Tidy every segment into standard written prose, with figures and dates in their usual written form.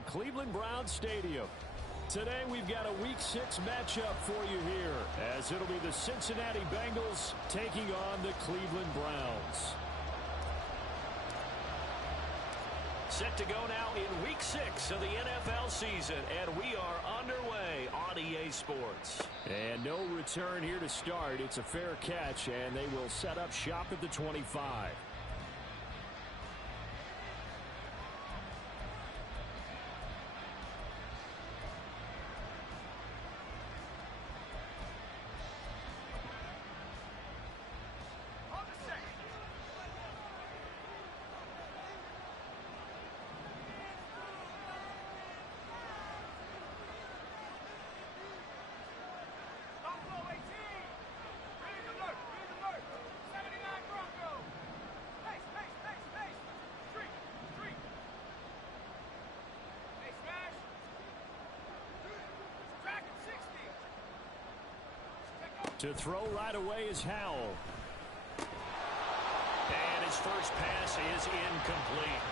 at Cleveland Browns Stadium. Today we've got a Week 6 matchup for you here, as it'll be the Cincinnati Bengals taking on the Cleveland Browns. Set to go now in Week 6 of the NFL season, and we are underway on EA Sports. And no return here to start. It's a fair catch, and they will set up shop at the 25. To throw right away is Howell. And his first pass is incomplete.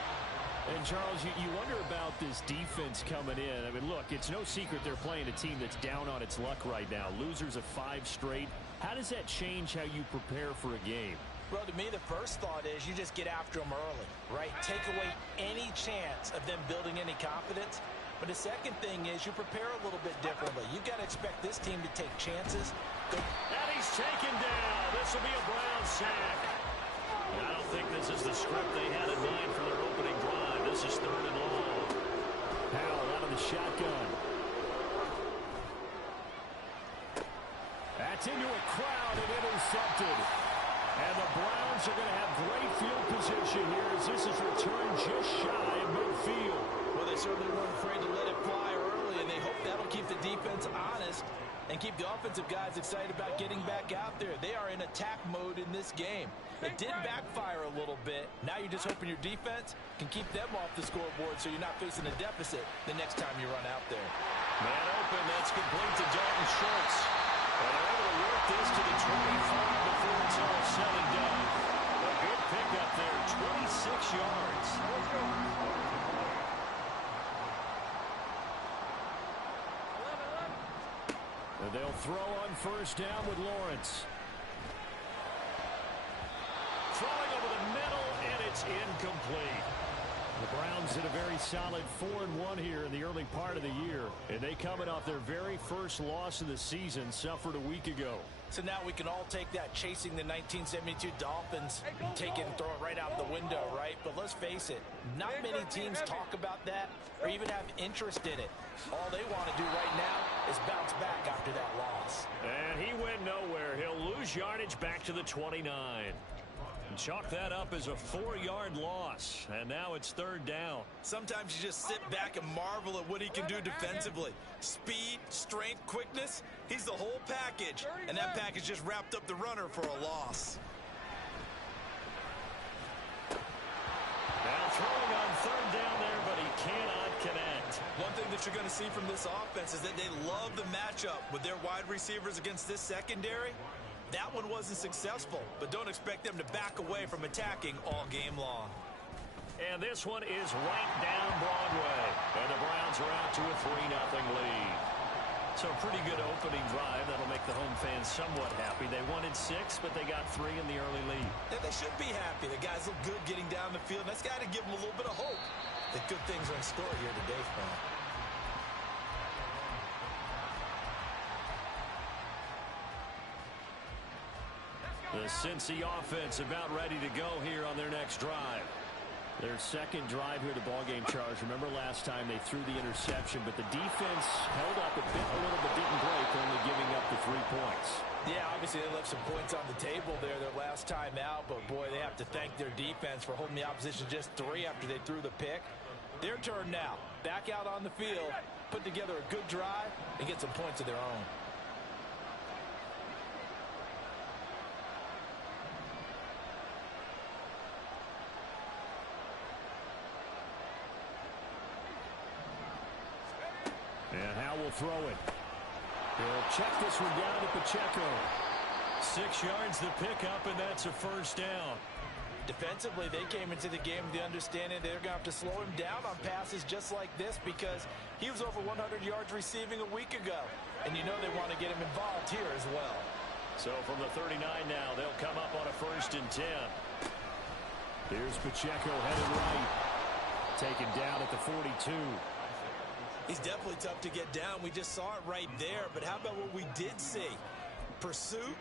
And, Charles, you wonder about this defense coming in. I mean, look, it's no secret they're playing a team that's down on its luck right now. Losers of 5 straight. How does that change how you prepare for a game? Well, to me, the first thought is you just get after them early, right? Take away any chance of them building any confidence. But the second thing is you prepare a little bit differently. You've got to expect this team to take chances. And he's taken down. This will be a Brown sack. I don't think this is the script they had in mind for their opening drive. This is 3rd and long. Howell out of the shotgun. That's into a crowd and intercepted. And the Browns are going to have great field position here as this is returned just shy of midfield. Well, they certainly weren't afraid to let it fly early, and they hope that'll keep the defense honest and keep the offensive guys excited about getting back out there. They are in attack mode in this game. It did backfire a little bit. Now you're just hoping your defense can keep them off the scoreboard so you're not facing a deficit the next time you run out there. Man open, that's complete to Dalton Schultz. And they're able to work this to the 25 before it's all said and done. A good pickup there, 26 yards. And they'll throw on first down with Lawrence. Throwing over the middle, and it's incomplete. The Browns did a very solid 4-1 here in the early part of the year. And they coming off their very first loss of the season, suffered a week ago. So now we can all take that chasing the 1972 Dolphins and take it and throw it right out the window, right? But let's face it, not many teams talk about that or even have interest in it. All they want to do right now is bounce back after that loss. And he went nowhere. He'll lose yardage back to the 29. And chalk that up as a 4-yard loss. And now it's 3rd down. Sometimes you just sit back and marvel at what he can do defensively. Speed, strength, quickness. He's the whole package. And that package just wrapped up the runner for a loss. Now throwing on 3rd down there, but he cannot connect. One thing that you're going to see from this offense is that they love the matchup with their wide receivers against this secondary. That one wasn't successful, but don't expect them to back away from attacking all game long. And this one is right down Broadway. And the Browns are out to a 3-0 lead. So a pretty good opening drive. That'll make the home fans somewhat happy. They wanted 6, but they got 3 in the early lead. And they should be happy. The guys look good getting down the field. That's got to give them a little bit of hope that good things are in store here today for them. The Cincy offense about ready to go here on their next drive. Their second drive here to ballgame, Charles. Remember last time they threw the interception, but the defense held up a little but didn't break, only giving up the 3 points. Yeah, obviously they left some points on the table there their last time out, but boy, they have to thank their defense for holding the opposition just 3 after they threw the pick. Their turn now. Back out on the field, put together a good drive, and get some points of their own. And Howell will throw it. He'll check this one down to Pacheco. 6 yards the pickup, and that's a first down. Defensively, they came into the game with the understanding they're going to have to slow him down on passes just like this because he was over 100 yards receiving a week ago. And you know they want to get him involved here as well. So from the 39 now, they'll come up on a 1st and 10. Here's Pacheco headed right. Taken down at the 42. He's definitely tough to get down. We just saw it right there. But how about what we did see? Pursuit,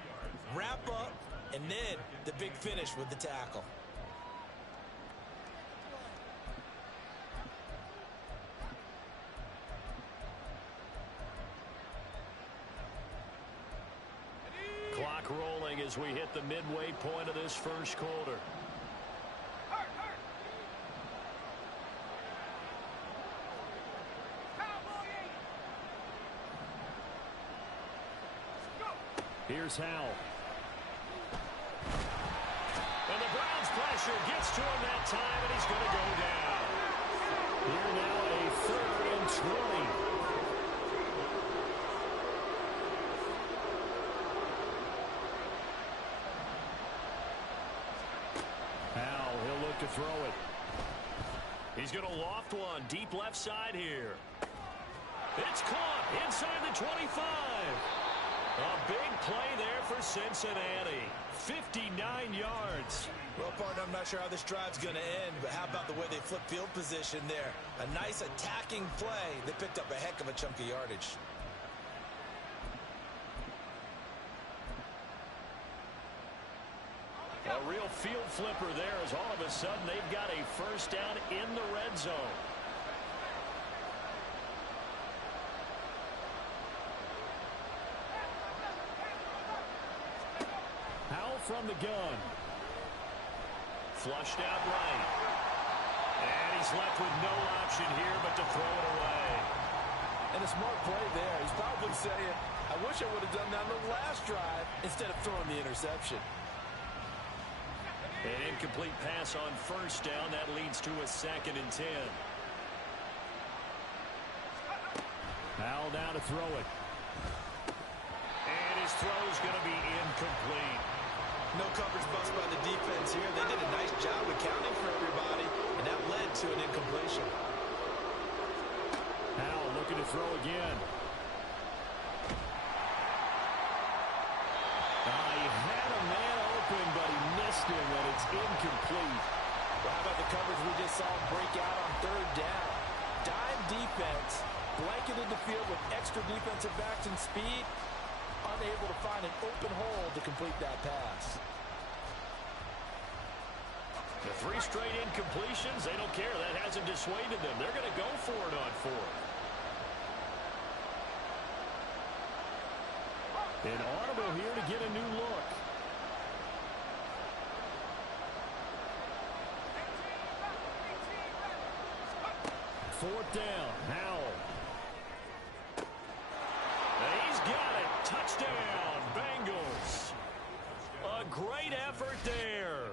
wrap up, and then the big finish with the tackle. Clock rolling as we hit the midway point of this first quarter. Here's Howell. And the Browns pressure gets to him that time, and he's going to go down. Here now a 3rd and 20. Howell, he'll look to throw it. He's going to loft one deep left side here. It's caught inside the 25. A big play there for Cincinnati. 59 yards. Well, partner, I'm not sure how this drive's going to end, but how about the way they flip field position there? A nice attacking play. They picked up a heck of a chunk of yardage. A real field flipper there as all of a sudden they've got a 1st down in the red zone. Howell from the gun. Flushed out right. And he's left with no option here but to throw it away. And a smart play there. He's probably saying, I wish I would have done that on the last drive instead of throwing the interception. An incomplete pass on 1st down. That leads to a 2nd and 10. Howell now to throw it. And his throw's going to be incomplete. No coverage bust by the defense here. They did a nice job accounting for everybody, and that led to an incompletion. Howell looking to throw again. He had a man open, but he missed him, and it's incomplete. Well, how about the coverage we just saw break out on 3rd down? Dime defense, blanketed the field with extra defensive backs and speed, unable to find an open hole to complete that pass. The 3 straight incompletions, they don't care. That hasn't dissuaded them. They're going to go for it on 4th. An audible here to get a new look. Fourth down, Howell. He's got it. Touchdown, Bengals. A great effort there.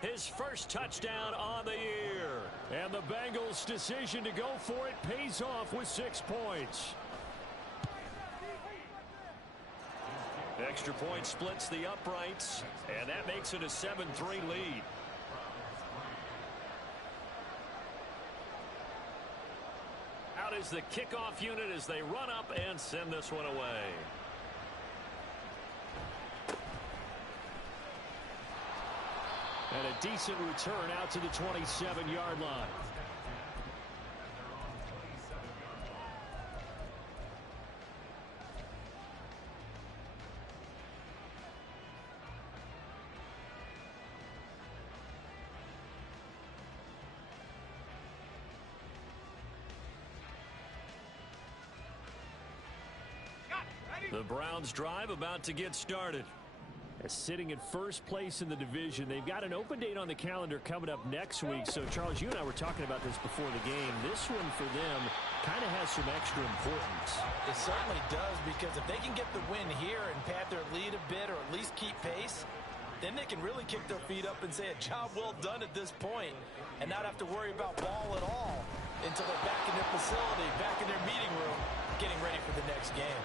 His first touchdown on the year. And the Bengals' decision to go for it pays off with 6 points. Extra point splits the uprights, and that makes it a 7-3 lead. Out is the kickoff unit as they run up and send this one away. And a decent return out to the 27-yard line. The Browns drive about to get started. Sitting in first place in the division. They've got an open date on the calendar coming up next week. So, Charles, you and I were talking about this before the game. This one for them kind of has some extra importance. It certainly does, because if they can get the win here and pad their lead a bit or at least keep pace, then they can really kick their feet up and say a job well done at this point and not have to worry about ball at all until they're back in their facility, back in their meeting room, getting ready for the next game.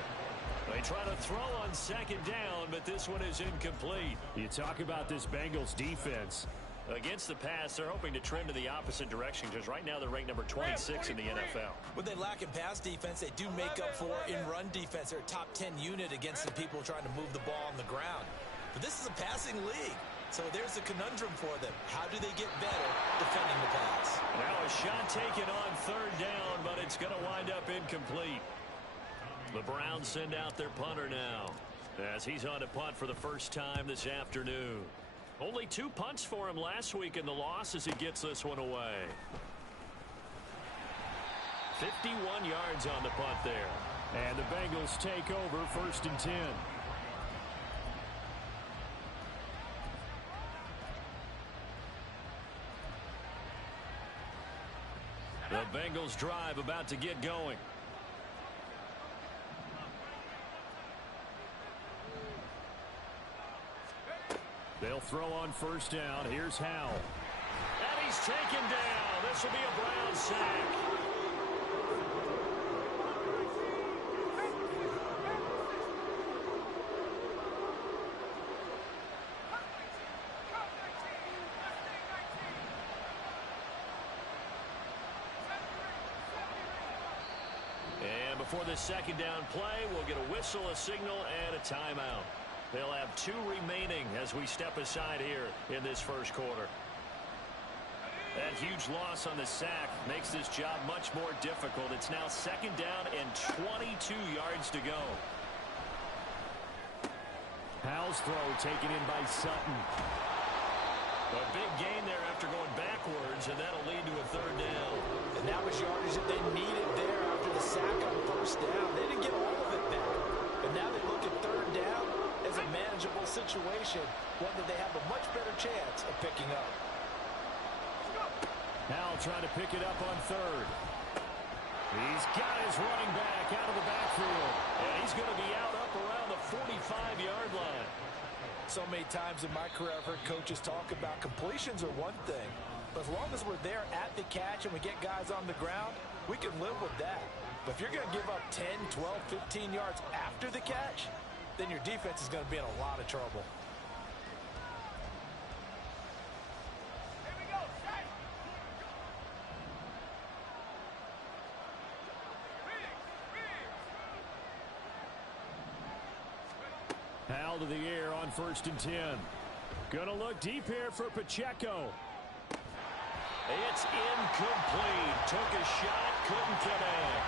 They try to throw on second down, but this one is incomplete. You talk about this Bengals defense. Against the pass, they're hoping to trend in the opposite direction because right now they're ranked number 26 in the NFL. What they lack in pass defense, they do make up for in run defense. They're a top 10 unit against some people trying to move the ball on the ground. But this is a passing league, so there's a conundrum for them. How do they get better defending the pass? Now a shot taken on third down, but it's going to wind up incomplete. The Browns send out their punter now as he's on to punt for the first time this afternoon. Only 2 punts for him last week in the loss as he gets this one away. 51 yards on the punt there. And the Bengals take over 1st and 10. The Bengals drive about to get going. They'll throw on 1st down. Here's Howell. And he's taken down. This will be a Brown sack. And before the 2nd down play, we'll get a whistle, a signal, and a timeout. They'll have 2 remaining as we step aside here in this first quarter. That huge loss on the sack makes this job much more difficult. It's now 2nd down and 22 yards to go. Howell's throw taken in by Sutton. A big gain there after going backwards, and that'll lead to a 3rd down. And that was yardage that they needed there after the sack on 1st down. They didn't get all of it back. But now they look at 3rd down as a manageable situation, one that they have a much better chance of picking up. Howell trying to pick it up on 3rd. He's got his running back out of the backfield. And he's going to be out up around the 45-yard line. So many times in my career I've heard coaches talk about completions are one thing, but as long as we're there at the catch and we get guys on the ground, we can live with that. But if you're going to give up 10, 12, 15 yards after the catch, then your defense is going to be in a lot of trouble. Howell to the air on 1st and 10. Gonna look deep here for Pacheco. It's incomplete. Took a shot, couldn't connect.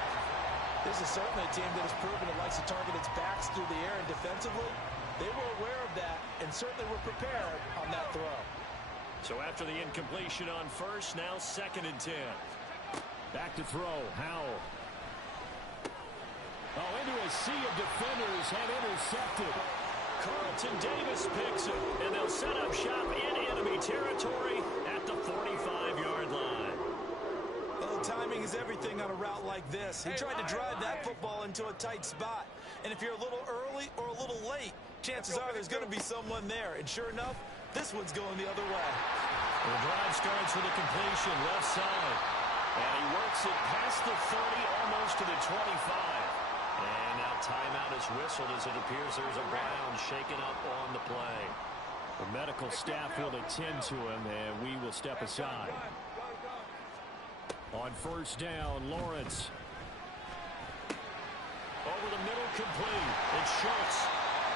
This is certainly a team that has proven it likes to target its backs through the air, and defensively, they were aware of that and certainly were prepared on that throw. So after the incompletion on 1st, now 2nd and 10. Back to throw, Howell. Oh, into a sea of defenders and intercepted. Carlton Davis picks it, and they'll set up shop in enemy territory at the 45-yard line. Well, timing is everything on a route like this. He tried to drive that football into a tight spot. And if you're a little early or a little late, chances are there's going to be someone there. And sure enough, this one's going the other way. The drive starts with a completion left side. And he works it past the 30, almost to the 25. And now timeout is whistled as it appears there's a Brown shaken up on the play. The medical staff will attend to him, and we will step aside. On 1st down, Lawrence. Over the middle, complete. It's Schultz.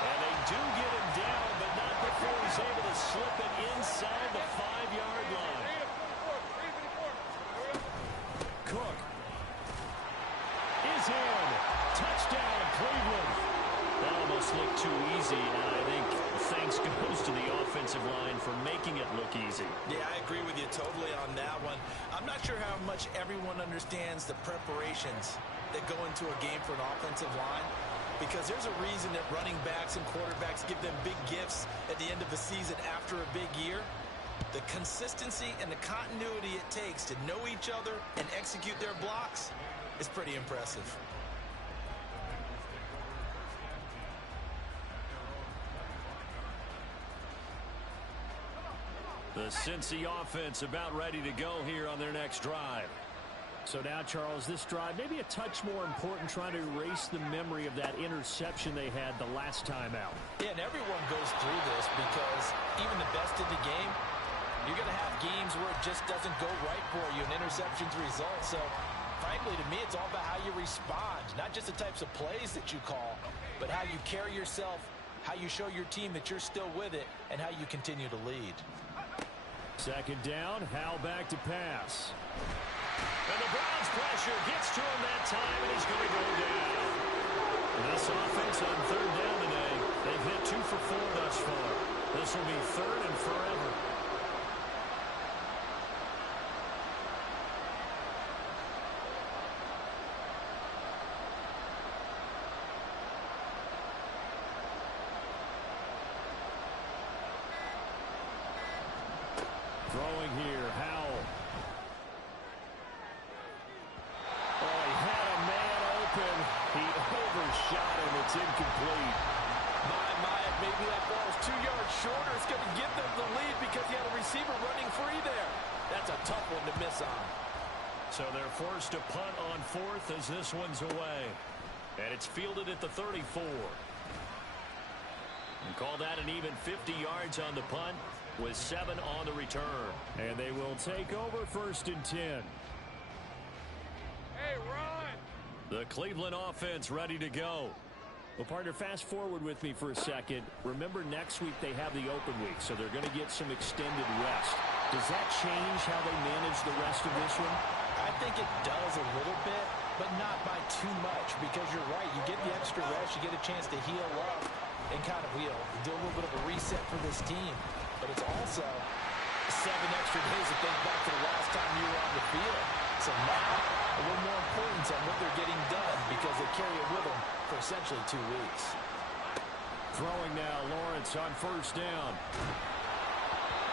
And they do get him down, but not before he's able to slip it inside the 5-yard line. Cook is in. Touchdown, Cleveland. That almost looked too easy, and I think thanks goes to the offensive line for making it look easy. Yeah, I agree with you totally on that one. I'm not sure how much everyone understands the preparations that go into a game for an offensive line, because there's a reason that running backs and quarterbacks give them big gifts at the end of the season after a big year. The consistency and the continuity it takes to know each other and execute their blocks is pretty impressive. The Cincy offense about ready to go here on their next drive. So now, Charles, this drive maybe a touch more important, trying to erase the memory of that interception they had the last time out. Yeah, and everyone goes through this because even the best in the game, You're going to have games where it just doesn't go right for you, and interceptions result. So, frankly, to me, it's all about how you respond. Not just the types of plays that you call, but how you carry yourself, how you show your team that you're still with it, and how you continue to lead. Second down, Howell back to pass. And the Browns pressure gets to him that time, and he's going to go down. This offense on third down today, they've hit 2 for 4 thus far. This will be third and forever. Throwing here, Howell. Oh, he had a man open. He overshot him. It's incomplete. Maybe that ball is 2 yards shorter. It's going to give them the lead because he had a receiver running free there. That's a tough one to miss on. So they're forced to punt on fourth as this one's away. And it's fielded at the 34. And call that an even 50 yards on the punt with 7 on the return. And they will take over first and 10. Hey, Ron! The Cleveland offense ready to go. Well, partner, fast forward with me for a second. Remember, next week they have the open week, so they're going to get some extended rest. Does that change how they manage the rest of this one? I think it does a little bit, but not by too much, because you're right. You get the extra rest, you get a chance to heal up and kind of do a little bit of a reset for this team. But it's also 7 extra days to think back to the last time you were on the field. So now, a little more importance on what they're getting done because they carry it with them for essentially 2 weeks. Throwing now, Lawrence on first down.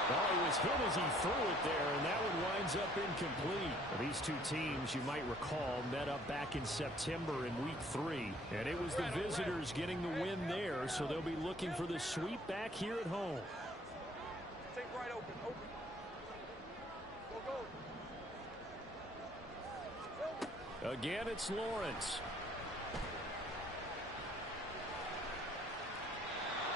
Well, he was hit as he threw it there, and that one winds up incomplete. These two teams, you might recall, met up back in September in Week 3, and it was the visitors getting the win there, so they'll be looking for the sweep back here at home. Take right open. Go. Again, it's Lawrence.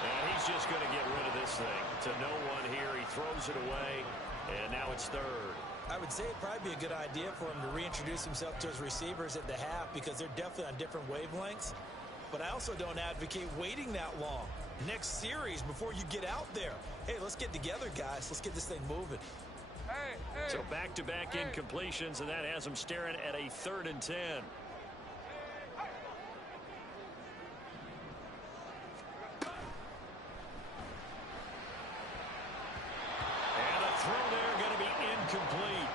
And he's just going to get rid of this thing. To no one here. He throws it away, and now it's third. I would say it'd probably be a good idea for him to reintroduce himself to his receivers at the half because they're definitely on different wavelengths. But I also don't advocate waiting that long. Next series before you get out there. Hey, let's get together, guys. Let's get this thing moving. Hey. So back-to-back incompletions, and that has him staring at a 3rd and 10. Incomplete.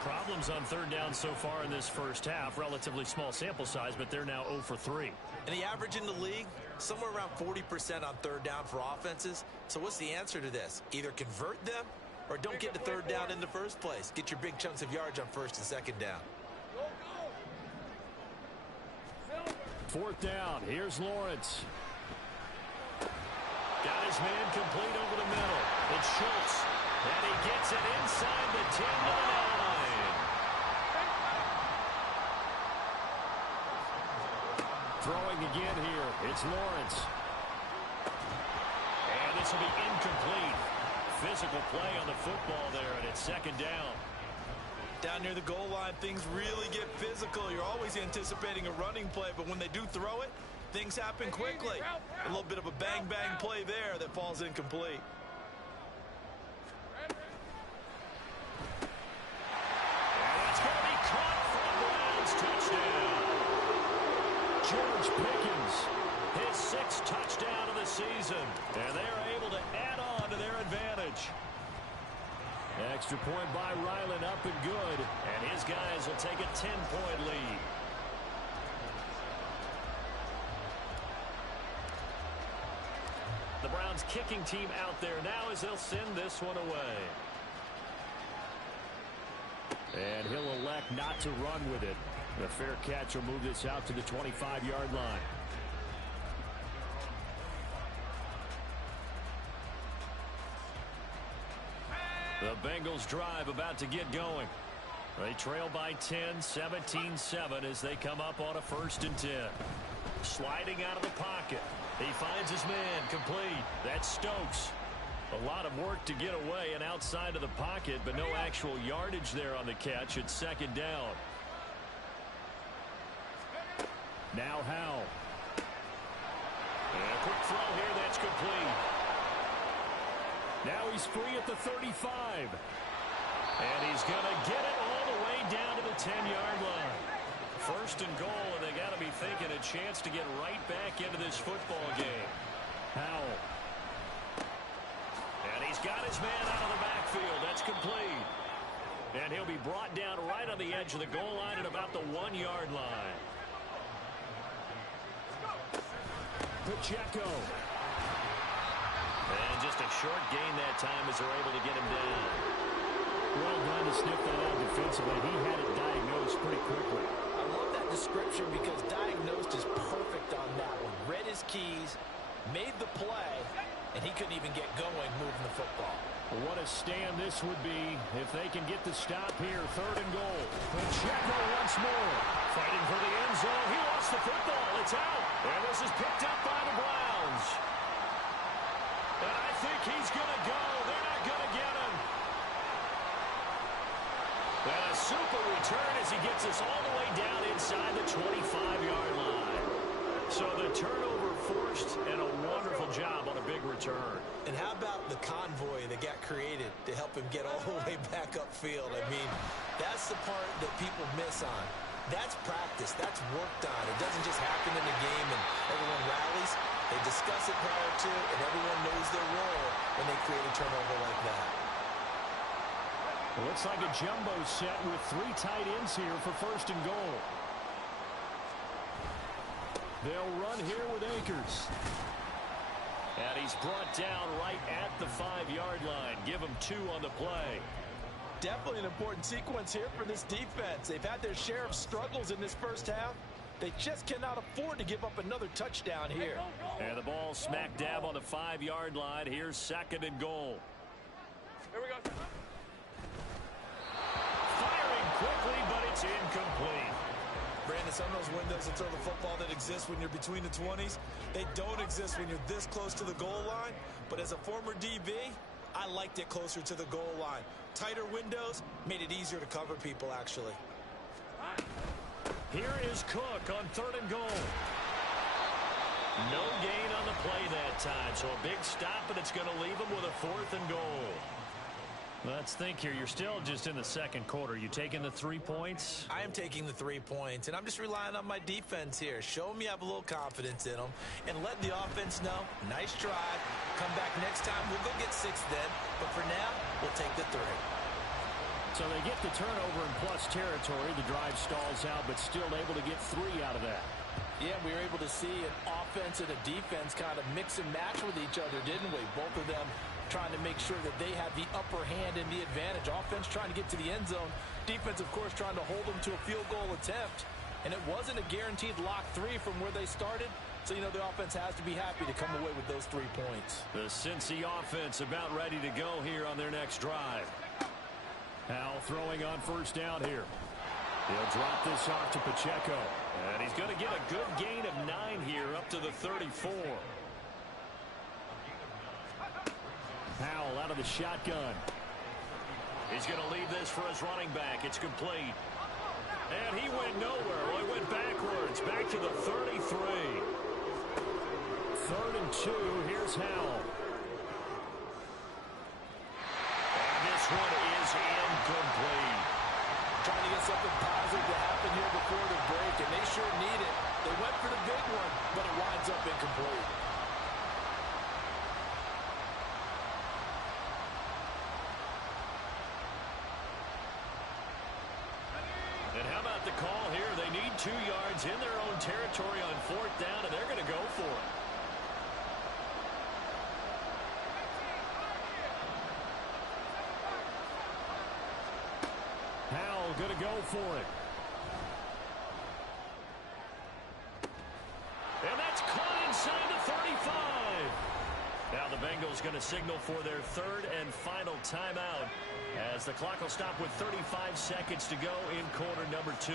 Problems on third down so far in this first half. Relatively small sample size, but they're now 0 for 3. And the average in the league, somewhere around 40% on third down for offenses. So what's the answer to this? Either convert them or don't get to third down in the first place. Get your big chunks of yards on first and second down. Fourth down. Here's Lawrence. Got his man complete over the middle. It's Schultz. And he gets it inside the 10 to the 9. Throwing again here. It's Lawrence. And this will be incomplete. Physical play on the football there, and it's second down. Down near the goal line, things really get physical. You're always anticipating a running play, but when they do throw it, things happen quickly. A little bit of a bang-bang play there that falls incomplete. George Pickens, his 6th touchdown of the season, and they are able to add on to their advantage. Extra point by Ryland, up and good. And his guys will take a 10-point lead. The Browns kicking team out there now as they'll send this one away. And he'll elect not to run with it. The fair catch will move this out to the 25-yard line. The Bengals drive about to get going. They trail by 10, 17-7 as they come up on a 1st and 10. Sliding out of the pocket. He finds his man complete. That's Stokes. A lot of work to get away and outside of the pocket, but no actual yardage there on the catch. It's second down. Now Howell. And a quick throw here that's complete. Now he's free at the 35. And he's going to get it all the way down to the 10-yard line. First and goal, and they got to be thinking a chance to get right back into this football game. Howell. And he's got his man out of the backfield. That's complete. And he'll be brought down right on the edge of the goal line at about the 1-yard line. Pacheco. And just a short gain that time as they're able to get him down. Well done to sniff that out defensively. He had it diagnosed pretty quickly. I love that description because diagnosed is perfect on that one. Read his keys, made the play, and he couldn't even get going moving the football. What a stand this would be if they can get the stop here. Third and goal. Pacheco once more. Fighting for the end zone. He lost the football. It's out. And this is picked up by the Browns. And I think he's going to go. They're not going to get him. And a super return as he gets us all the way down inside the 25-yard line. So the turnover forced and a wonderful job on a big return. And how about the convoy that got created to help him get all the way back upfield? I mean, that's the part that people miss on. That's practice. That's worked on. It doesn't just happen in the game and everyone rallies. They discuss it prior to, and everyone knows their role when they create a turnover like that. It looks like a jumbo set with 3 tight ends here for first and goal. They'll run here with Akers. And he's brought down right at the 5-yard line. Give him 2 on the play. Definitely an important sequence here for this defense. They've had their share of struggles in this first half. They just cannot afford to give up another touchdown here. And the ball smack dab on the 5-yard line. Here's second and goal. Here we go. Firing quickly, but it's incomplete. Brandon, some of those windows to throw the football that exist when you're between the 20s, they don't exist when you're this close to the goal line. But as a former DB, I liked it closer to the goal line. Tighter windows made it easier to cover people, actually. Here is Cook on third and goal. No gain on the play that time, so a big stop, and it's going to leave him with a 4th and goal. Let's think here. You're still just in the second quarter. You taking the 3 points? I am taking the 3 points, and I'm just relying on my defense here. Show me you have a little confidence in them, and let the offense know, nice drive. Come back next time. We'll go get 6 then, but for now, we'll take the 3. So they get the turnover in plus territory. The drive stalls out, but still able to get 3 out of that. Yeah, we were able to see an offense and a defense kind of mix and match with each other, didn't we? Both of them trying to make sure that they have the upper hand and the advantage. Offense trying to get to the end zone. Defense, of course, trying to hold them to a field goal attempt. And it wasn't a guaranteed lock 3 from where they started. So, you know, the offense has to be happy to come away with those 3 points. The Cincy offense about ready to go here on their next drive. Howell throwing on first down here. He'll drop this off to Pacheco. And he's going to get a good gain of 9 here up to the 34. Howell out of the shotgun. He's going to leave this for his running back. It's complete. And he went nowhere. Well, he went backwards. Back to the 33. 3rd and 2. Here's Howell. And this one is incomplete. Trying to get something positive to happen here before the break, and they sure need it. They went for the big one, but it winds up incomplete. And how about the call here? They need 2 yards in their own territory on 4th down, and they're going to go for it. Howell going to go for it. And that's caught inside the 35. Now the Bengals going to signal for their 3rd and final timeout as the clock will stop with 35 seconds to go in quarter number 2.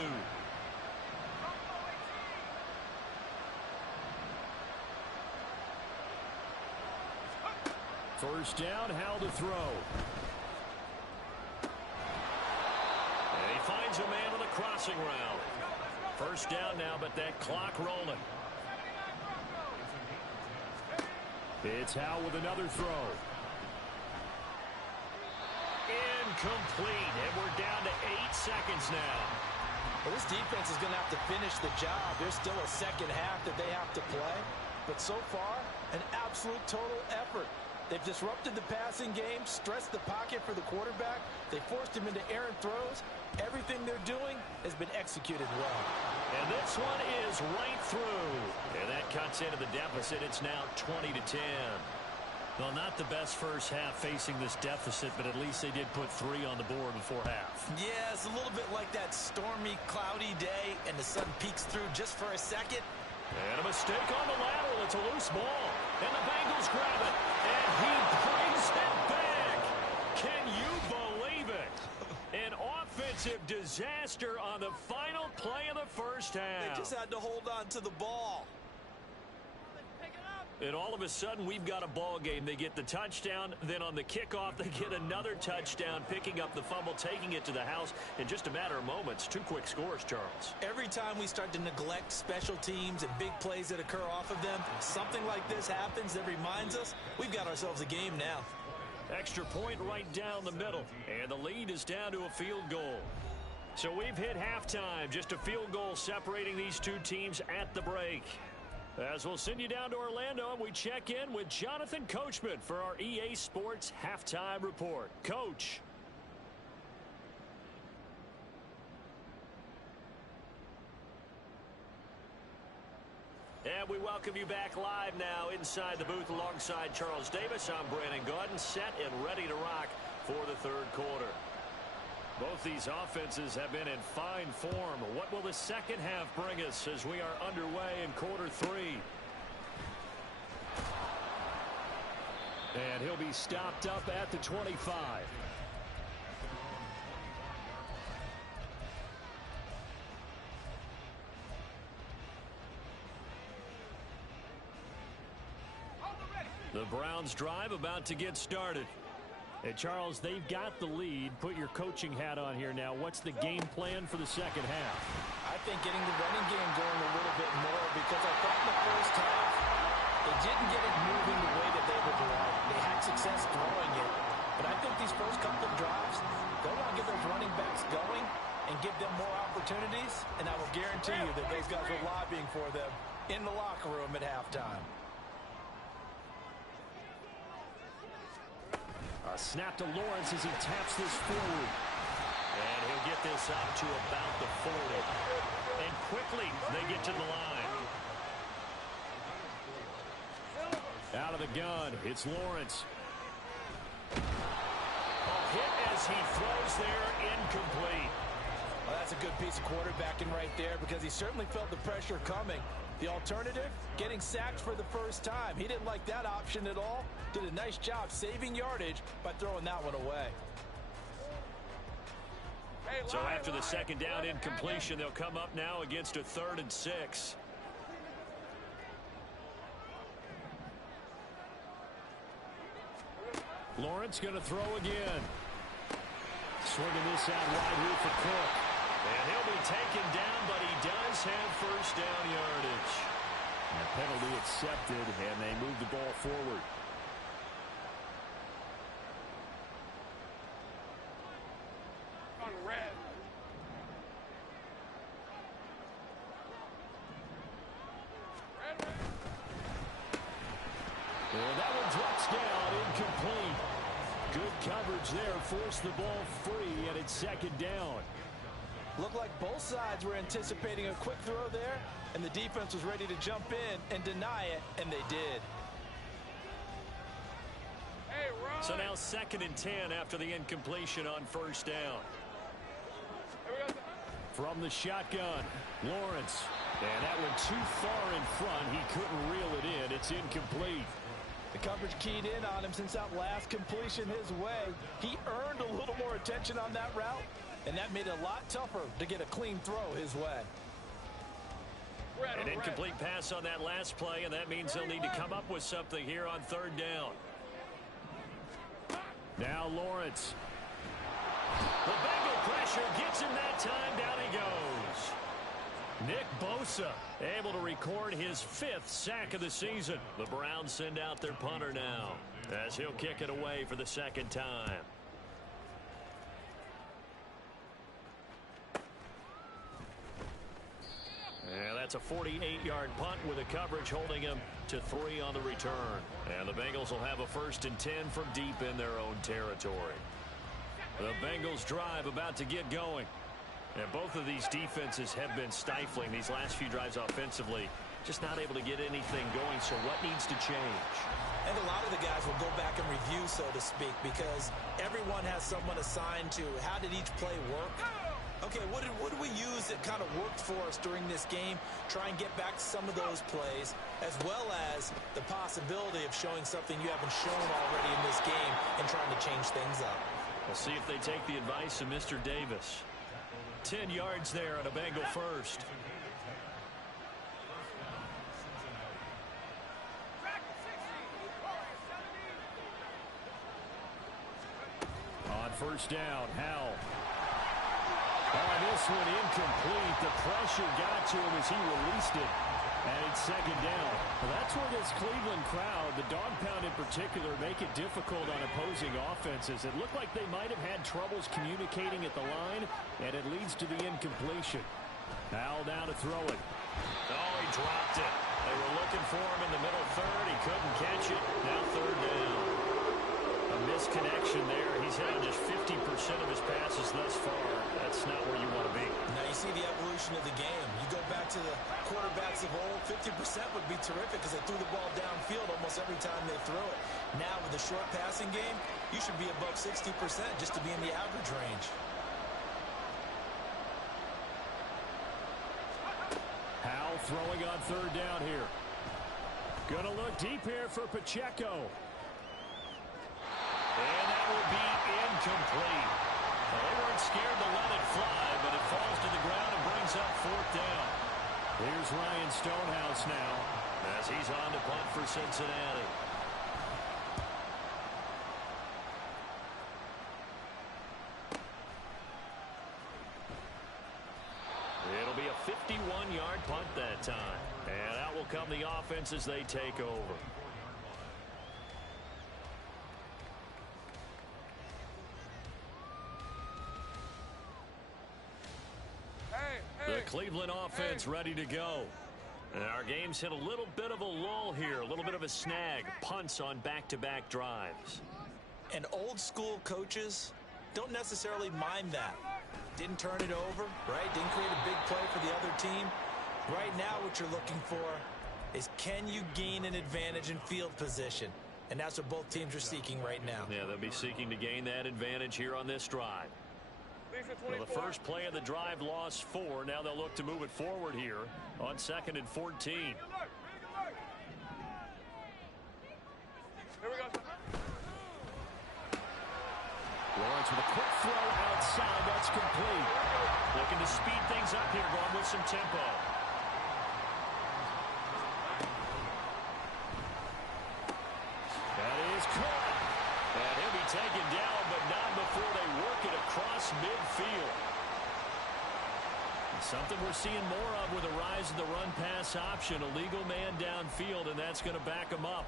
First down, how to throw. And he finds a man on the crossing route. First down now, but that clock rolling. It's Howe with another throw. Incomplete, and we're down to 8 seconds now. Well, this defense is going to have to finish the job. There's still a second half that they have to play. But so far, an absolute total effort. They've disrupted the passing game, stressed the pocket for the quarterback. They forced him into errant throws. Everything they're doing has been executed well. And this one is right through. And that cuts into the deficit. It's now 20-10. Well, not the best first half facing this deficit, but at least they did put 3 on the board before half. Yeah, it's a little bit like that stormy, cloudy day, and the sun peeks through just for a second. And a mistake on the lateral. It's a loose ball. And the Bengals grab it. And he brings it back. Can you believe it? An offensive disaster on the final play of the first half. They just had to hold on to the ball. And all of a sudden, we've got a ball game. They get the touchdown. Then on the kickoff, they get another touchdown, picking up the fumble, taking it to the house in just a matter of moments. 2 quick scores, Charles. Every time we start to neglect special teams and big plays that occur off of them, something like this happens that reminds us we've got ourselves a game now. Extra point right down the middle. And the lead is down to a field goal. So we've hit halftime. Just a field goal separating these two teams at the break. As we'll send you down to Orlando, and we check in with Jonathan Coachman for our EA Sports Halftime Report. Coach. And we welcome you back live now inside the booth alongside Charles Davis. I'm Brandon Gaudin, set and ready to rock for the third quarter. Both these offenses have been in fine form. What will the second half bring us as we are underway in quarter 3? And he'll be stopped up at the 25. The Browns drive about to get started. Hey, Charles, they've got the lead. Put your coaching hat on here now. What's the game plan for the second half? I think getting the running game going a little bit more, because I thought in the first half they didn't get it moving the way that they would like. They had success throwing it. But I think these first couple of drives, they'll want to get those running backs going and give them more opportunities. And I will guarantee you that those guys were lobbying for them in the locker room at halftime. A snap to Lawrence as he taps this forward. And he'll get this up to about the 40. And quickly, they get to the line. Out of the gun, it's Lawrence. A hit as he throws there, incomplete. Well, that's a good piece of quarterbacking right there, because he certainly felt the pressure coming. The alternative, getting sacked for the first time. He didn't like that option at all. Did a nice job saving yardage by throwing that one away. So after the second down incompletion, they'll come up now against a 3rd and 6. Lawrence going to throw again. Swinging this out wide here for Cook. And he'll be taken down, but he does have first down yardage. And a penalty accepted, and they move the ball forward. On red. And that one drops down, incomplete. Good coverage there, forced the ball free, and it's second down. Looked like both sides were anticipating a quick throw there, and the defense was ready to jump in and deny it, and they did. Hey, run. So now 2nd and 10 after the incompletion on first down. Here we go. From the shotgun, Lawrence. And that one too far in front. He couldn't reel it in. It's incomplete. The coverage keyed in on him since that last completion his way. He earned a little more attention on that route, and that made it a lot tougher to get a clean throw his way. Red, An incomplete pass on that last play, and that means they'll need to come up with something here on 3rd down. Now Lawrence. The Bengal pressure gets him that time. Down he goes. Nick Bosa able to record his 5th sack of the season. The Browns send out their punter now as he'll kick it away for the 2nd time. And that's a 48-yard punt with a coverage holding him to 3 on the return. And the Bengals will have a 1st and 10 from deep in their own territory. The Bengals drive about to get going. And both of these defenses have been stifling these last few drives offensively. Just not able to get anything going, so what needs to change? And a lot of the guys will go back and review, so to speak, because everyone has someone assigned to how did each play work. Okay, what did we use that kind of worked for us during this game? Try and get back to some of those plays, as well as the possibility of showing something you haven't shown already in this game and trying to change things up. We'll see if they take the advice of Mr. Davis. 10 yards there on a Bengal first. On first down, Howell. Oh, this one incomplete. The pressure got to him as he released it. And it's 2nd down. Well, that's where this Cleveland crowd, the dog pound in particular, make it difficult on opposing offenses. It looked like they might have had troubles communicating at the line, and it leads to the incompletion. Howell down to throw it. Oh, he dropped it. They were looking for him in the middle third. He couldn't catch it. Now 3rd down. A misconnection there. He's hit on just 50% of his passes thus far. That's not where you want to be. Now you see the evolution of the game. You go back to the quarterbacks of old, 50% would be terrific because they threw the ball downfield almost every time they throw it. Now with the short passing game, you should be above 60% just to be in the average range. Howell throwing on 3rd down here. Gonna look deep here for Pacheco. And that will be incomplete. Well, they weren't scared to let it fly, but it falls to the ground and brings up 4th down. Here's Ryan Stonehouse now as he's on to punt for Cincinnati. It'll be a 51-yard punt that time. And out will come the offense as they take over. The Cleveland offense ready to go. And our game's hit a little bit of a lull here, a little bit of a snag. Punts on back-to-back drives. And old school coaches don't necessarily mind that. Didn't turn it over, right? Didn't create a big play for the other team. Right now what you're looking for is can you gain an advantage in field position? And that's what both teams are seeking right now. Yeah, they'll be seeking to gain that advantage here on this drive. Well, the first play of the drive lost 4. Now they'll look to move it forward here on 2nd and 14. Here we go. Lawrence with a quick throw outside. That's complete. Looking to speed things up here, going with some tempo. That is caught. And he'll be taken down, but not before they work it across midfield. Something we're seeing more of with the rise of the run-pass option. A legal man downfield, and that's going to back him up.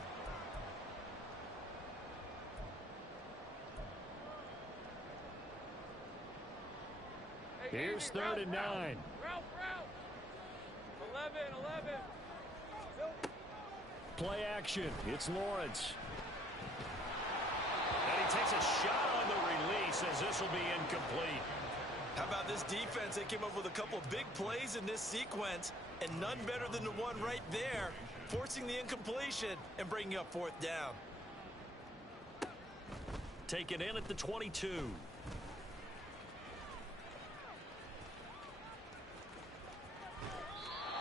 Here's 3rd and 9. Ralph. 11. Play action. It's Lawrence. And he takes a shot on the release as this will be incomplete. How about this defense? They came up with a couple of big plays in this sequence, and none better than the one right there, forcing the incompletion and bringing up 4th down. Taken in at the 22.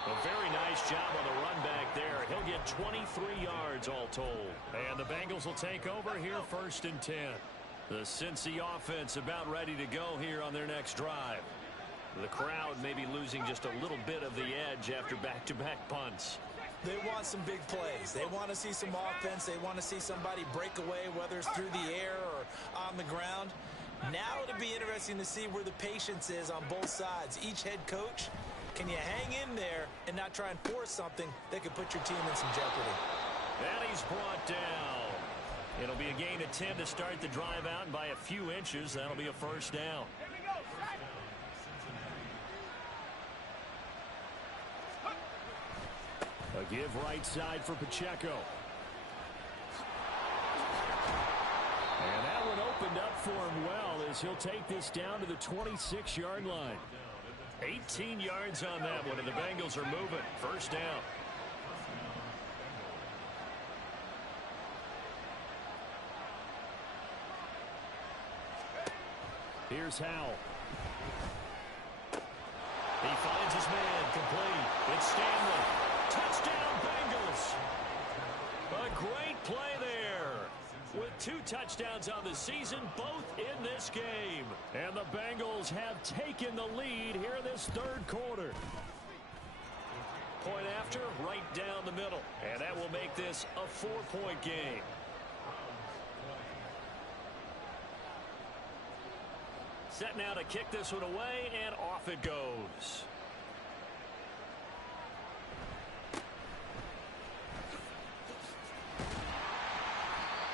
A very nice job on the run back there. He'll get 23 yards all told. And the Bengals will take over here 1st and 10. The Cincy offense about ready to go here on their next drive. The crowd may be losing just a little bit of the edge after back-to-back punts. They want some big plays. They want to see some offense. They want to see somebody break away, whether it's through the air or on the ground. Now it'll be interesting to see where the patience is on both sides. Each head coach, can you hang in there and not try and force something that could put your team in some jeopardy? And he's brought down. It'll be a gain of 10 to start the drive out, and by a few inches, that'll be a first down. A give right side for Pacheco. And that one opened up for him well as he'll take this down to the 26-yard line. 18 yards on that one, and the Bengals are moving. First down. Here's Howell. He finds his man, complete. It's Stanley. Touchdown, Bengals. A great play there. With 2 touchdowns on the season, both in this game. And the Bengals have taken the lead here in this third quarter. Point after, right down the middle. And that will make this a 4-point game. Set now to kick this one away, and off it goes.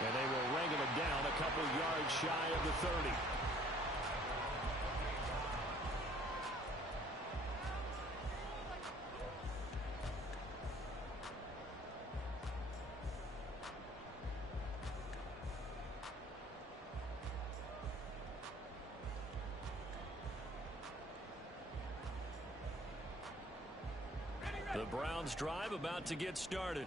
And they will wrangle him down a couple yards shy of the 30. The Browns drive about to get started.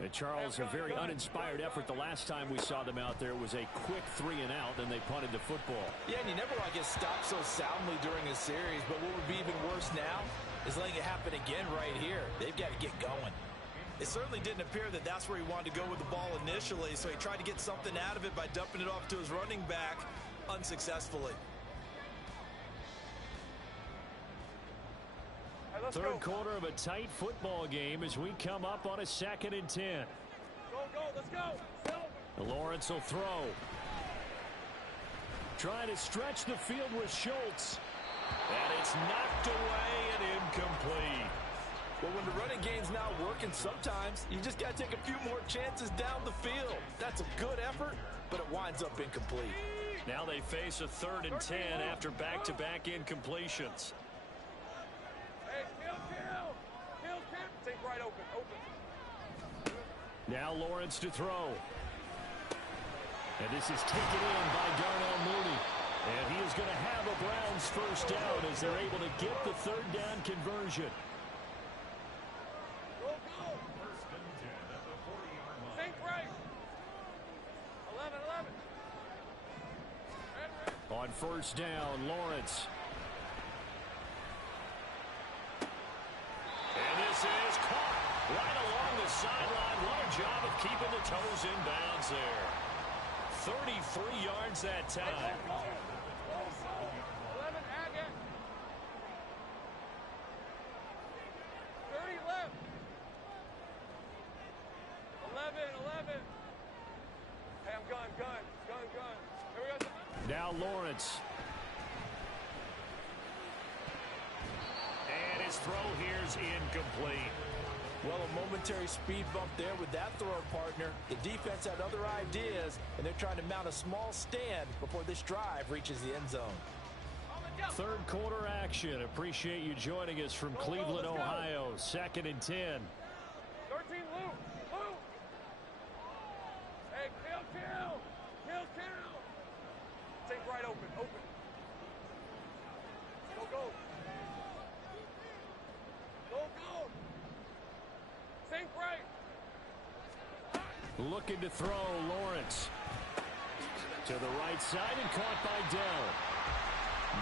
And Charles, a very uninspired effort the last time we saw them out there was a quick 3 and out, and they punted the football. Yeah, and you never want to get stopped so soundly during a series, but what would be even worse now is letting it happen again right here. They've got to get going. It certainly didn't appear that that's where he wanted to go with the ball initially, so he tried to get something out of it by dumping it off to his running back unsuccessfully. Third quarter of a tight football game as we come up on a 2nd and 10. Let's go. Lawrence will throw. Trying to stretch the field with Schultz. And it's knocked away and incomplete. Well, when the running game's not working, sometimes you just got to take a few more chances down the field. That's a good effort, but it winds up incomplete. Now they face a 3rd and 10 after back-to-back incompletions. Take right open. Now Lawrence to throw. And this is taken in by Darnell Mooney. And he is going to have a Browns first down as they're able to get the 3rd down conversion. Go. Think right. 11. On first down, Lawrence. And this is caught right along the sideline. What a job of keeping the toes in bounds there. 33 yards that time. 11, Agate. 30 left. 11. Hey, I'm gun. Here we go. Now Lawrence. And his throw here's incomplete. Well, a momentary speed bump there with that throw partner. The defense had other ideas, and they're trying to mount a small stand before this drive reaches the end zone. Third quarter action. Appreciate you joining us from Cleveland, Ohio. 2nd and 10. 13, Luke. Hey, kill. Take right open. Go. Think right. Looking to throw, Lawrence. To the right side and caught by Dell.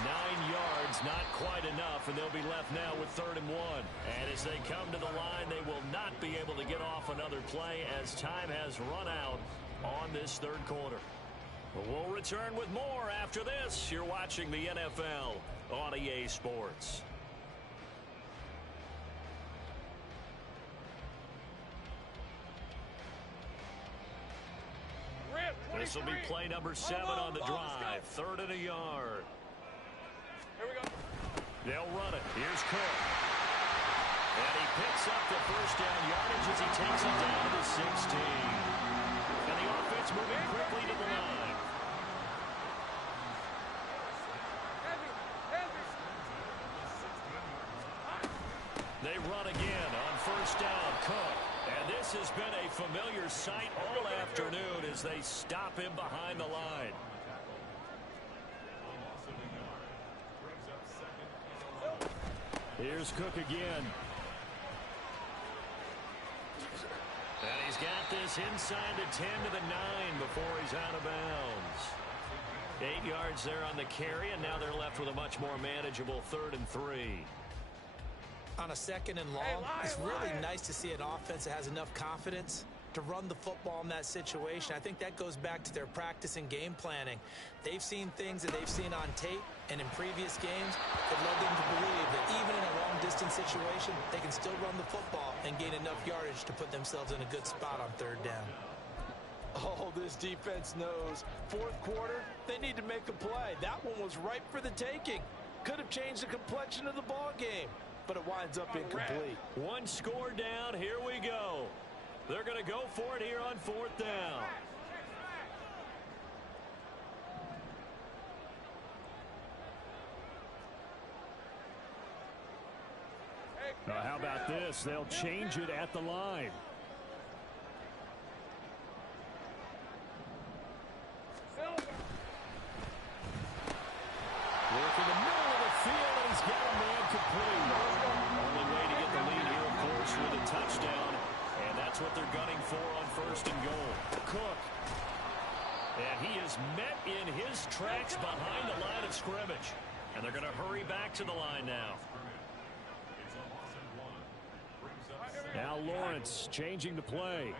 9 yards, not quite enough, and they'll be left now with 3rd and 1. And as they come to the line, they will not be able to get off another play as time has run out on this 3rd quarter. But we'll return with more after this. You're watching the NFL on EA Sports. This will be play number 7 on the drive. 3rd and a yard. Here we go. They'll run it. Here's Cook. And he picks up the first down yardage as he takes it down to the 16. And the offense moving quickly to the line. They run again on first down. Cook. And this has been a familiar sight all afternoon as they stop him behind the line. Here's Cook again. And he's got this inside the 10 to the 9 before he's out of bounds. 8 yards there on the carry, and now they're left with a much more manageable 3rd and 3. On a 2nd and long, it's really nice to see an offense that has enough confidence to run the football in that situation. I think that goes back to their practice and game planning. They've seen things that they've seen on tape and in previous games that led them to believe that even in a long-distance situation, they can still run the football and gain enough yardage to put themselves in a good spot on 3rd down. Oh, this defense knows. 4th quarter, they need to make a play. That one was ripe for the taking. Could have changed the complexion of the ball game, but it winds up incomplete. One score down. Here we go. They're going to go for it here on 4th down. Now, how about this? They'll change it at the line. Work in the middle of the field, and he's got a man complete. Only way to get the lead here, of course, with a touchdown. And that's what they're gunning for on 1st and goal. Cook. And he is met in his tracks behind the line of scrimmage. And they're going to hurry back to the line now. Now Lawrence changing the play.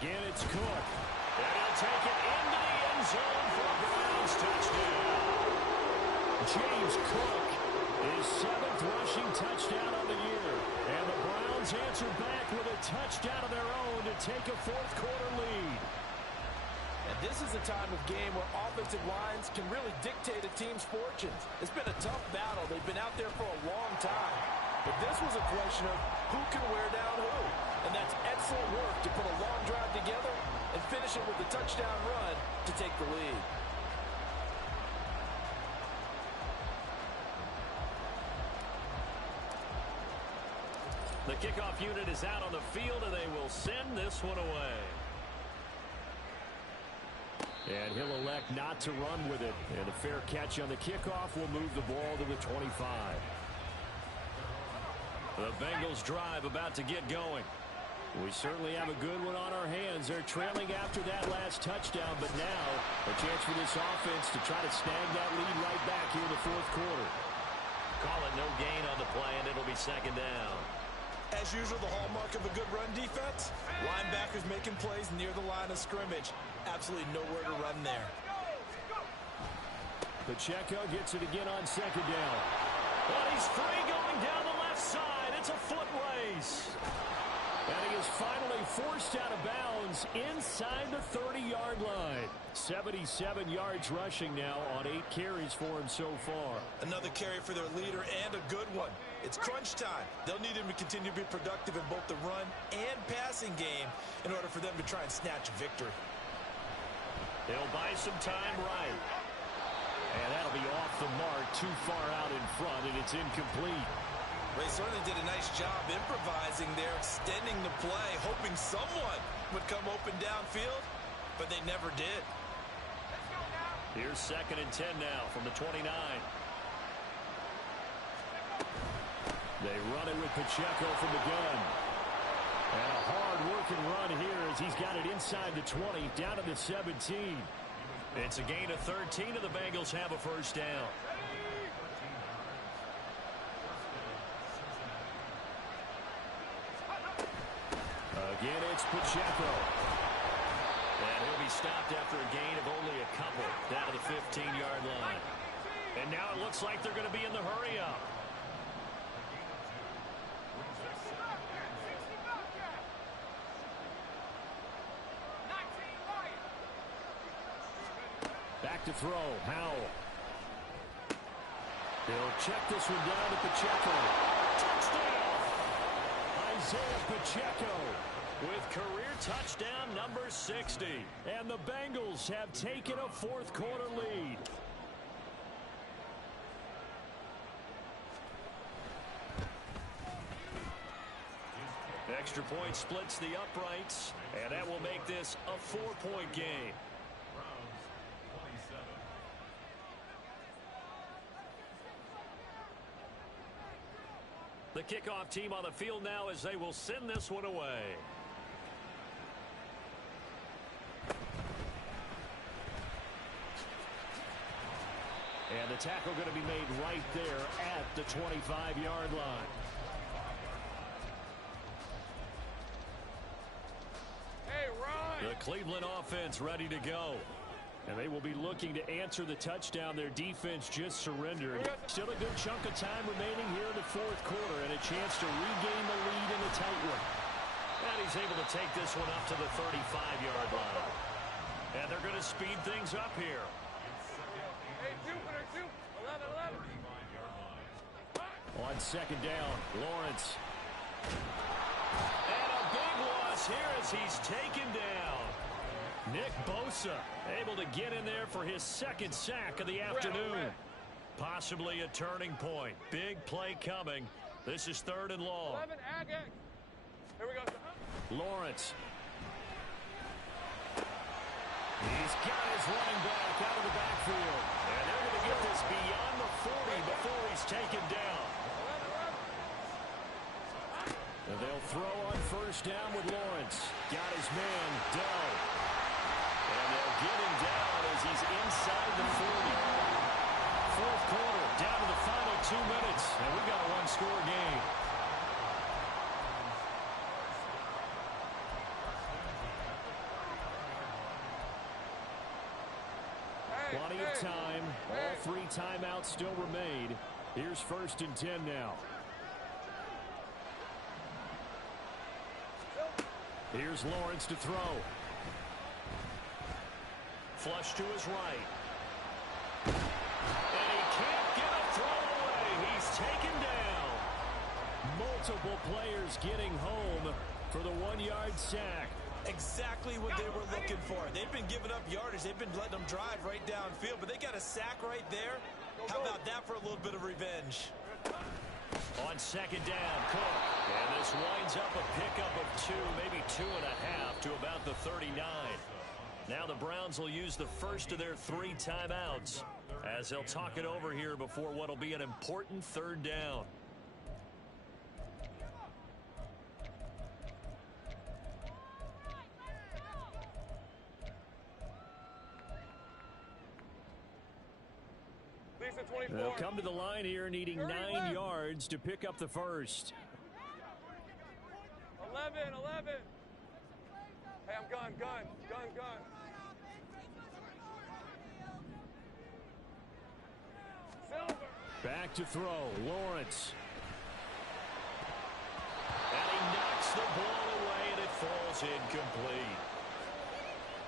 Again, it's Cook. And he'll take it into the end zone for a Browns touchdown. James Cook, his 7th rushing touchdown on the year. And the Browns answer back with a touchdown of their own to take a 4th quarter lead. And this is a time of game where offensive lines can really dictate a team's fortunes. It's been a tough battle. They've been out there for a long time. But this was a question of who can wear down who. And that's excellent work to put a long drive together and finish it with a touchdown run to take the lead. The kickoff unit is out on the field, and they will send this one away. And he'll elect not to run with it. And a fair catch on the kickoff will move the ball to the 25. The Bengals drive about to get going. We certainly have a good one on our hands. They're trailing after that last touchdown, but now a chance for this offense to try to snag that lead right back here in the 4th quarter. Call it no gain on the play, and it'll be 2nd down. As usual, the hallmark of a good run defense, linebackers making plays near the line of scrimmage. Absolutely nowhere to run there. Pacheco gets it again on 2nd down. But he's free going down the left side. It's a foot race. And he is finally forced out of bounds inside the 30-yard line. 77 yards rushing now on 8 carries for him so far. Another carry for their leader and a good one. It's crunch time. They'll need him to continue to be productive in both the run and passing game in order for them to try and snatch a victory. They'll buy some time right. And that'll be off the mark, too far out in front, and it's incomplete. They certainly did a nice job improvising there, extending the play, hoping someone would come open downfield, but they never did. Here's 2nd and 10 now from the 29. They run it with Pacheco from the gun. And a hard-working run here as he's got it inside the 20, down to the 17. It's a gain of 13, and the Bengals have a 1st down. Again, it's Pacheco. And he'll be stopped after a gain of only a couple down to the 15-yard line. And now it looks like they're going to be in the hurry-up. back to throw. Howell. They'll check this one down to Pacheco. Touchdown! Isaiah Pacheco with career touchdown number 60. And the Bengals have taken a fourth-quarter lead. Extra point splits the uprights, and that will make this a 4-point game. The kickoff team on the field now as they will send this one away. And the tackle going to be made right there at the 25-yard line. Hey, Ryan! The Cleveland offense ready to go. And they will be looking to answer the touchdown their defense just surrendered. Still a good chunk of time remaining here in the fourth quarter and a chance to regain the lead in a tight one. And he's able to take this one up to the 35-yard line. And they're going to speed things up here. Hey, Jupiter, 11. On second down, Lawrence. And a big loss here as he's taken down. Nick Bosa able to get in there for his second sack of the afternoon. Possibly a turning point. Big play coming. This is 3rd and long. 11, Agate. Here we go. Lawrence. He's got his running back out of the backfield. And they're going to get this beyond the 40 before he's taken down. And they'll throw on first down with Lawrence. Got his man, Dell. And they'll get him down as he's inside the 40. Fourth quarter, down to the final 2 minutes. And we got a one-score game. Plenty of time. All 3 timeouts still remain. Here's 1st and 10 now. Here's Lawrence to throw. Flush to his right. And he can't get a throw away. He's taken down. Multiple players getting home for the 1-yard sack. Exactly what they were looking for. They've been giving up yardage. They've been letting them drive right downfield, but they got a sack right there. How about that for a little bit of revenge? On second down, Cook. And this winds up a pickup of 2, maybe 2.5 to about the 39. Now the Browns will use the first of their 3 timeouts as they'll talk it over here before what will be an important 3rd down. They'll come to the line here needing 9 yards to pick up the first. 11. Hey, I'm gun. Silver. Back to throw, Lawrence. And he knocks the ball away and it falls incomplete.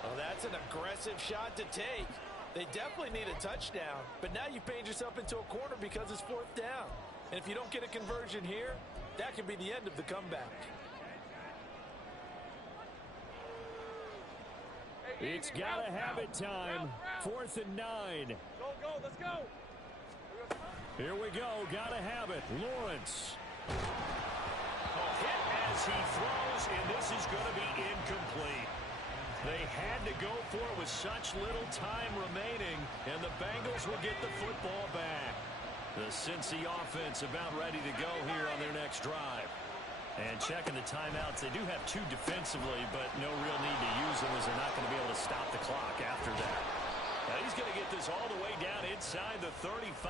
Oh, that's an aggressive shot to take. They definitely need a touchdown, but now you paint yourself into a corner because it's 4th down. And if you don't get a conversion here, that could be the end of the comeback. Hey, It's got to have it time. 4th and 9. Go, let's go. Here we go, got to have it. Lawrence. A hit as he throws, and this is going to be incomplete. They had to go for it with such little time remaining, and the Bengals will get the football back. The Cincy offense about ready to go here on their next drive. And checking the timeouts, they do have 2 defensively, but no real need to use them as they're not going to be able to stop the clock after that. Now he's going to get this all the way down inside the 35.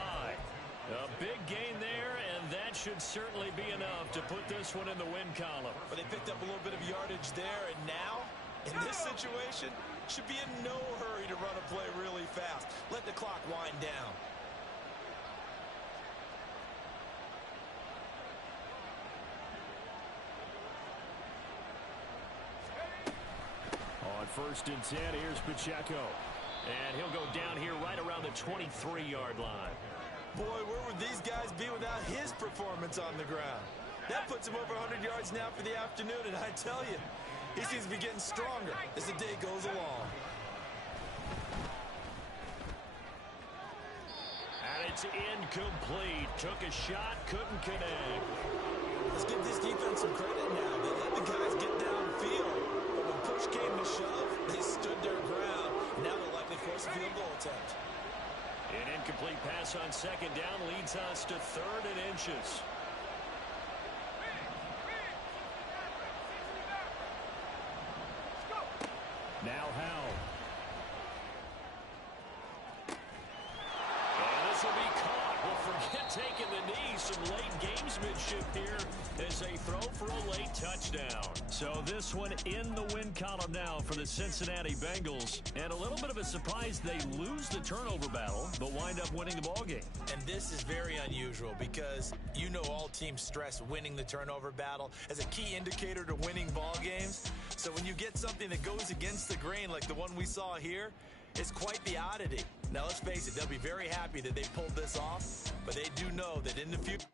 A big gain there, and that should certainly be enough to put this one in the win column. But they picked up a little bit of yardage there, and now, in this situation, should be in no hurry to run a play really fast. Let the clock wind down. On 1st and 10, here's Pacheco. And he'll go down here right around the 23-yard line. Boy, where would these guys be without his performance on the ground? That puts him over 100 yards now for the afternoon, and I tell you, he seems to be getting stronger as the day goes along. And it's incomplete. Took a shot, couldn't connect. Let's give this defense some credit now. They let the guys get downfield, but when push came to shove, they stood their ground. Now they'll likely force a field goal attempt. An incomplete pass on second down leads us to 3rd and inches. Now Howell. And this will be caught. Well, forget taking the knee. Some late gamesmanship here as they throw for a late touchdown. So this one in the win column now for the Cincinnati Bengals. And a little bit of a surprise, they lose the turnover battle, but wind up winning the ballgame. And this is very unusual because you know all teams stress winning the turnover battle as a key indicator to winning ball games. So when you get something that goes against the grain like the one we saw here, it's quite the oddity. Now let's face it, they'll be very happy that they pulled this off, but they do know that in the future